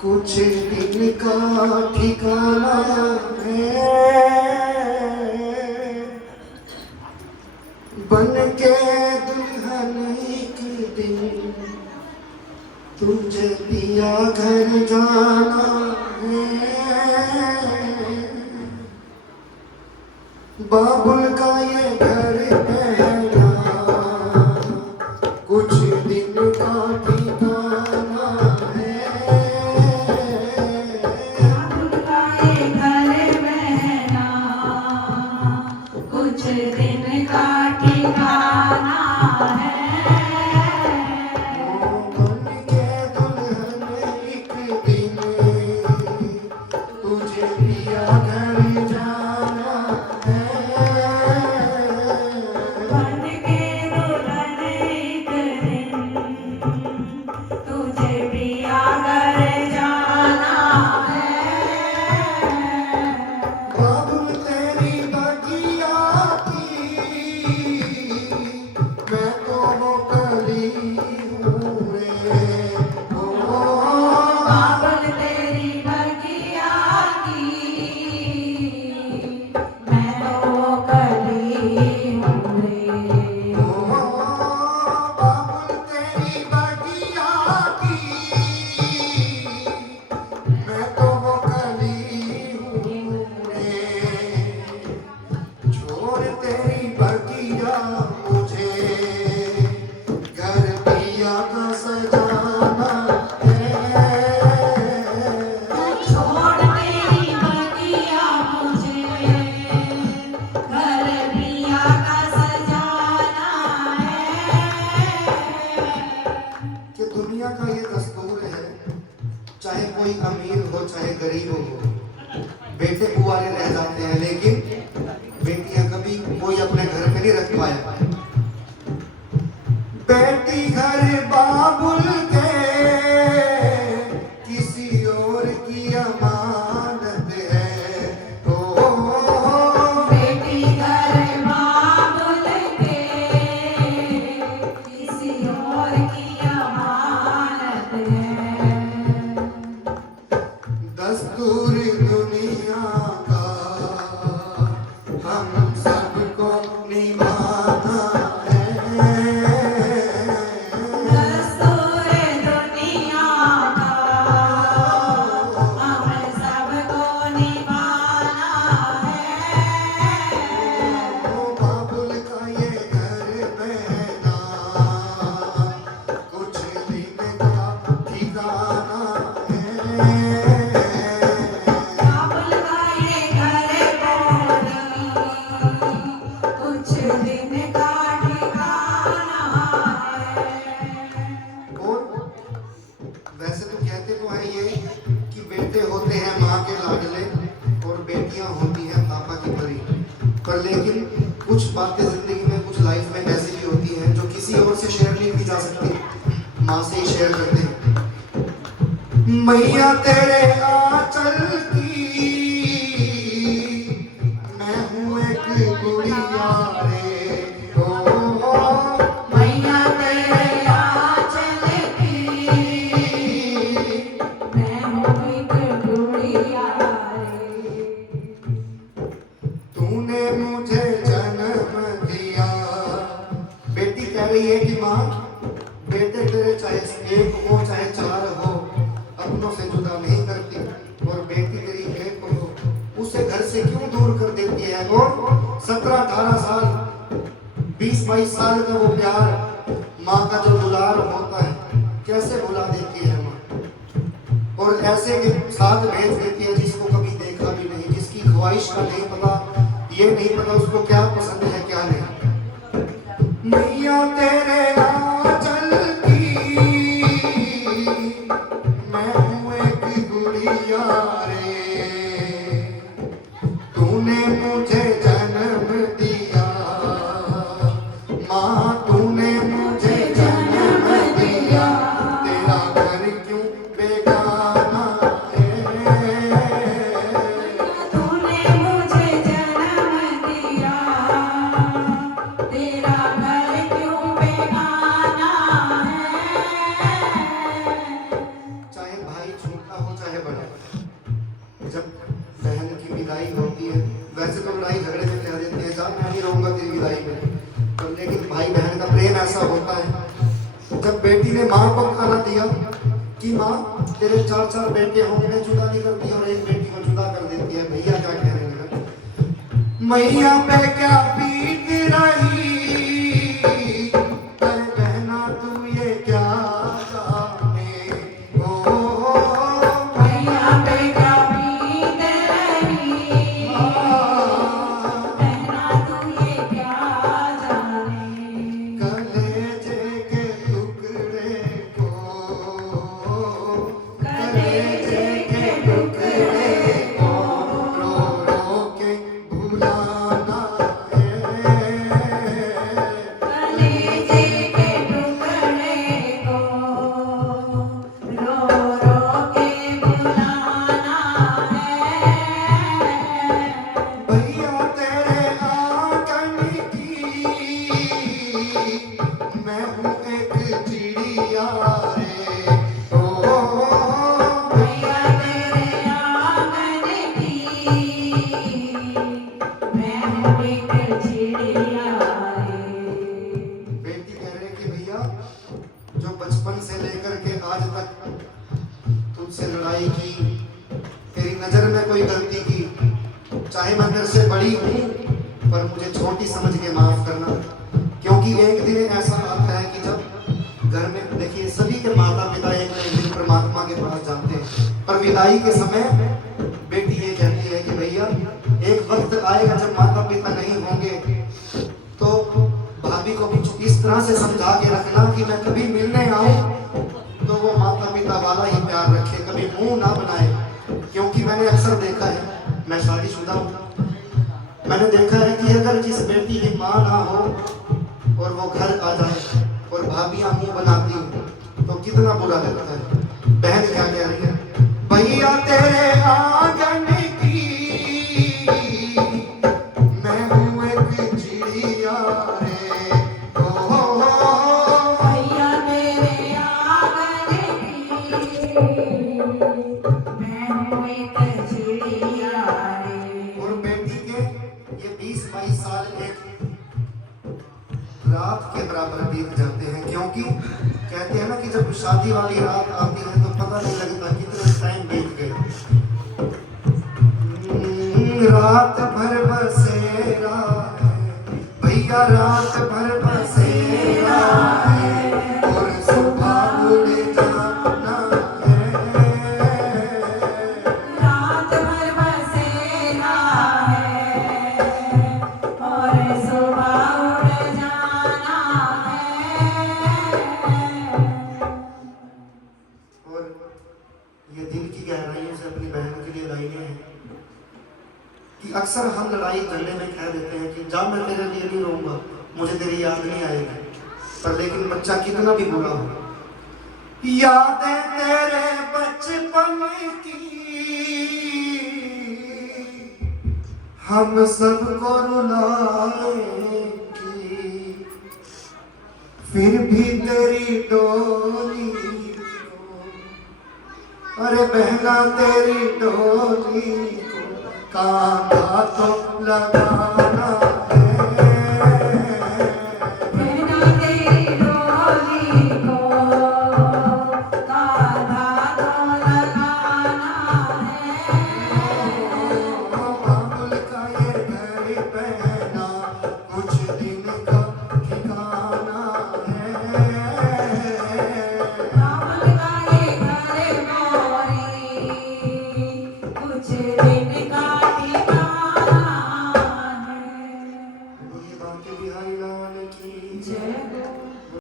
कुछ दिन का ठिकाना है, बन के दुल्हन एक दिन तुझे पिया घर जाना है। बाबुल का ये घर पहला कुछ दिन का ठिकाना है। बाबुल का ये घर पहला कुछ दिन का ठिकाना है। बन के दुल्हन एक दिन तुझे पिया घर जाना है। बन के दुल्हन एक दिन तुझे पिया घर जाना है। बाबुल तेरी बगिया की मैं तो वो कली हूँ रे। ओ बाबुल तेरी बगिया की मैं तो कली हूँ रे। बाबुल तेरी बगिया की मैं तो वो कली हूँ रे। छोड़ तेरी बगिया मुझे घर पिया का सजाना है। छोड़ तेरी बगिया मुझे घर पिया का सजाना है। कि दुनिया का ये दस्तूर है, चाहे कोई अमीर हो चाहे गरीब हो, बेटे कुंवारे रह जाते हैं, लेकिन बेटियां कभी कोई अपने घर में नहीं रख पाया। बेटी घर बाबुल के किसी और की अमानत है। ओ बेटी घर बाबुल के किसी और की अमानत है। दस्तूर दुनिया का हम सबको निभाना है। दस्तूर दुनिया का हम सबको निभाना है। बाबुल का ये घर पहला कुछ दिन का ठिकाना है। बाबुल का ये घर पहला कुछ दिन का ठिकाना है। और वैसे तो कहते तो है ये कि बेटे होते हैं माँ के लाडले और बेटियां होती हैं पापा की परी, पर लेकिन कुछ बातें जिंदगी में, कुछ लाइफ में ऐसी भी होती हैं जो किसी और से शेयर नहीं की जा सकती, माँ से ही शेयर करते हैं। मैया तेरे आंचल की मैं हूँ एक गुड़िया रे। ओ मैया तेरे आंचल की मैं हूँ एक गुड़िया रे। तूने मुझे जन्म दिया। बेटी कह रही है कि माँ, बेटे तेरे चाहे एक हो चाहे चार हो, अपनों से जुदा नहीं करती, और बेटी तेरी एक हो उसे घर से क्यों दूर कर देती है। वो 17-18 साल 20-22 साल का वो प्यार, माँ का जो दुलार होता है, कैसे भुला देती है माँ, और ऐसे के साथ भेज देती है जिसको कभी देखा भी नहीं, जिसकी ख्वाहिश का नहीं पता, ये नहीं पता उसको क्या पसंद है क्या नहीं। मैया तेरे आंचल की मैं हूँ एक गुड़िया रे। तूने मुझे जन्म दिया माँ, तूने मुझे जन्म दिया, तेरा घर क्यों बेगाना है। तूने मुझे जन्म दिया तेरा घर क्यों बेगाना चाहे बड़ा, जब बहन की विदाई होती है, वैसे तो लड़ाई झगड़े में कह देते हैं जा मैं नहीं रहूंगा तेरी विदाई में, पर लेकिन भाई बहन का प्रेम ऐसा होता है। जब बेटी ने माँ को खाना दिया कि माँ तेरे 4 बेटे होंगे, जुदा नहीं करती और एक बेटी को जुदा कर देती है, भैया क्या कह रहे हैं, मैया पे क्या बीत रही बहना तू ये क्या जाने, ओ मैया पे क्या बीत रही बहना तू ये क्या जाने, कलेजे के टुकड़े को, कलेजे के टुकड़े को रो रो के भुलाना है, कलेजे के टुकड़े को रो रो के बुलाना है। भैया तेरे आंगन की मैं हूँ एक चिड़िया रे, ओ भैया तेरे आंगन की मैं हूँ एक चिड़िया रे। बेटी कह रहे कि भैया जो बचपन से लेकर के आज तक तुझसे लड़ाई की, तेरी नजर में कोई गलती की, चाहे मैं तेरे से बड़ी हूँ पर मुझे छोटी समझ के माफ करना, क्योंकि एक दिन ऐसा आता है कि जब घर में देखिए सभी के माता पिता एक न एक दिन परमात्मा के पास जाते हैं, पर विदाई के समय बेटी ये कहती है कि भैया एक वक्त आएगा जब माता पिता नहीं होंगे, तो भाभी को भी इस तरह से समझा के रखना कि मैं कभी मिलने आऊं तो वो माता पिता वाला ही प्यार रखे, कभी मुंह ना बनाए, क्योंकि मैंने अक्सर देखा है, मैं शादीशुदा हूँ, मैंने देखा है कि अगर जिस बेटी की माँ ना हो और वो घर आ जाए और भाभियां मुंह बनाती हो तो कितना बुरा लगता है। बहन क्या कह रही है, भैया तेरे आंगन की मैं हूँ एक चिड़िया रे, ओ भैया तेरे आंगन की मैं हूँ एक चिड़िया रे। और बेटी के ये 20-22 साल एक रात के बराबर बीत जाते हैं, क्योंकि कहते हैं ना कि जब शादी वाली रात आती है तो पता नहीं लगता कितने टाइम बीत गए। रात भर बसेरा है भैया, रात भर बसेरा है और सुबह उड़ जाना है, रात भर बसेरा है और सुबह उड़ जाना है। और ये दिल की गहराइयों से अपनी बहनों के लिए लाइनें हैं कि अक्सर हम लड़ाई झगड़े में कह देते हैं कि जा मैं तेरे लिए नहीं रहूंगा, मुझे तेरी याद नहीं आएगी, पर लेकिन बच्चा कितना भी बुरा हो, यादें तेरे बचपन की हम सबको रुलाएंगी, फिर भी तेरी डोली को, अरे बहना तेरी डोली को कांधा तो लगाना